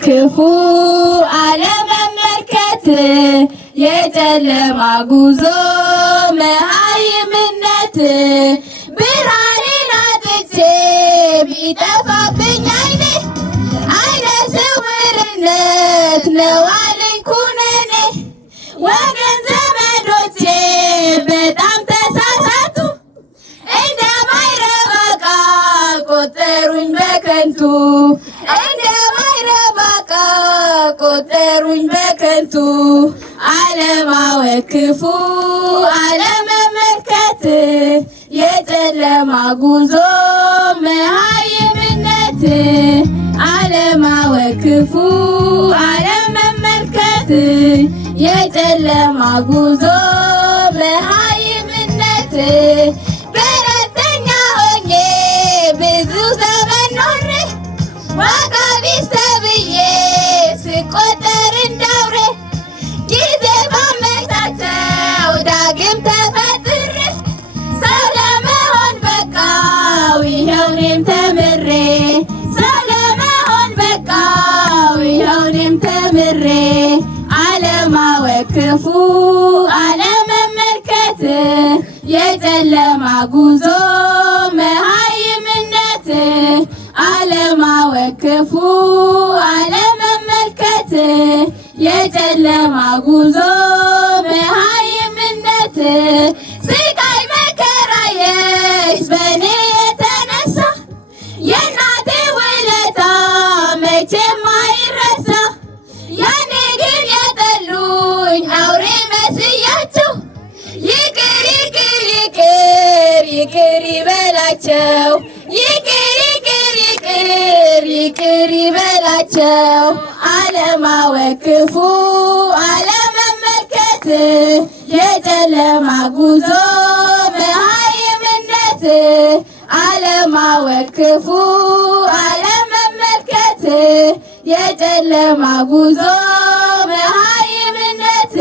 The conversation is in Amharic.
ክፉ አለመመልከት የጨለማ ጉዞ መሃይምነት ብርሃኔን አጥቼ ቢጠፋብኝ አይነ ስውርነት ነው አለኝ ኩነኔ። ወገን ዘመዶቼ በጣም ተሳሳቱ እንደማይረባ ዕቃ ቆጠሩኝ በከንቱ እንደማይረባ ዕቃ ቆጠሩኝ በከንቱ። አለማወቅ ክፉ አለመመልከት የጨለማ ጉዞ መሃይምነት አለማወቅ ክፉ አለመመልከት የጨለማ ጉዞ መሃይምነት። ገለልተኛ ሆኜ ብዙ ዘመን ኖሬ ዋጋ ቢስ ተብዬ ስቆጠር እንዳውሬ ጊዜ ባመቻቸው ዳግም ተፈጥሬ ሰው ለመሆን በቃው ይኸው እኔም ተምሬ ሰው ለመሆን በቃው ይኸው እኔም ተምሬ። አለማወቅ ክፉ አለመመልከት የጨለማ ጉዞ መሃይምነት አለማወቅ ክፉ አለመመልከት የጨለማ ጉዞ መሃይምነት። ስቃይ መከራዬስ በኔ የተነሳ የእናቴ ውለታ መቼም አይረሳ። ያኔ ግን የጠሉኝ አውሬ መስያቸው ይቅር ይቅር ይቅር ይቅር ይበላቸው ይቅር ይቅር ይቅር ይቅር ይበላቸው። አለማወቅ ክፉ አለመመልከት የጨለማ ጉዞ መሃይምነት አለማወቅ ክፉ አለመመልከት የጨለማ ጉዞ መሃይምነት